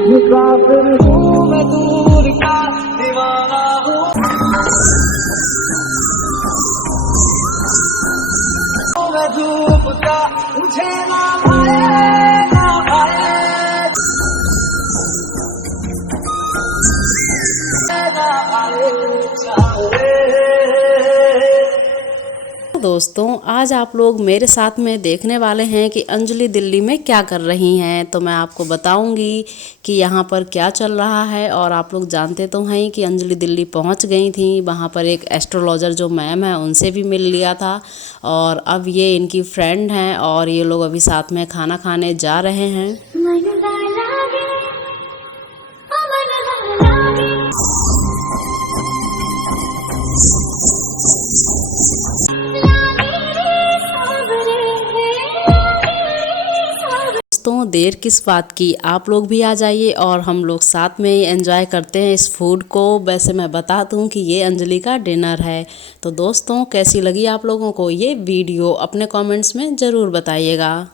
मुसाफिर हूँ मैं दूर का दीवाना हूँ मैं धूप का मुझे ना भाए ना भाए ना भाए चाहे। दोस्तों आज आप लोग मेरे साथ में देखने वाले हैं कि अंजलि दिल्ली में क्या कर रही हैं। तो मैं आपको बताऊंगी कि यहाँ पर क्या चल रहा है। और आप लोग जानते तो हैं कि अंजलि दिल्ली पहुँच गई थी। वहाँ पर एक एस्ट्रोलॉजर जो मैम है उनसे भी मिल लिया था और अब ये इनकी फ्रेंड हैं और ये लोग अभी साथ में खाना खाने जा रहे हैं। दोस्तों देर किस बात की, आप लोग भी आ जाइए और हम लोग साथ में ही एंजॉय करते हैं इस फूड को। वैसे मैं बता दूं कि ये अंजलि का डिनर है। तो दोस्तों कैसी लगी आप लोगों को ये वीडियो अपने कमेंट्स में ज़रूर बताइएगा।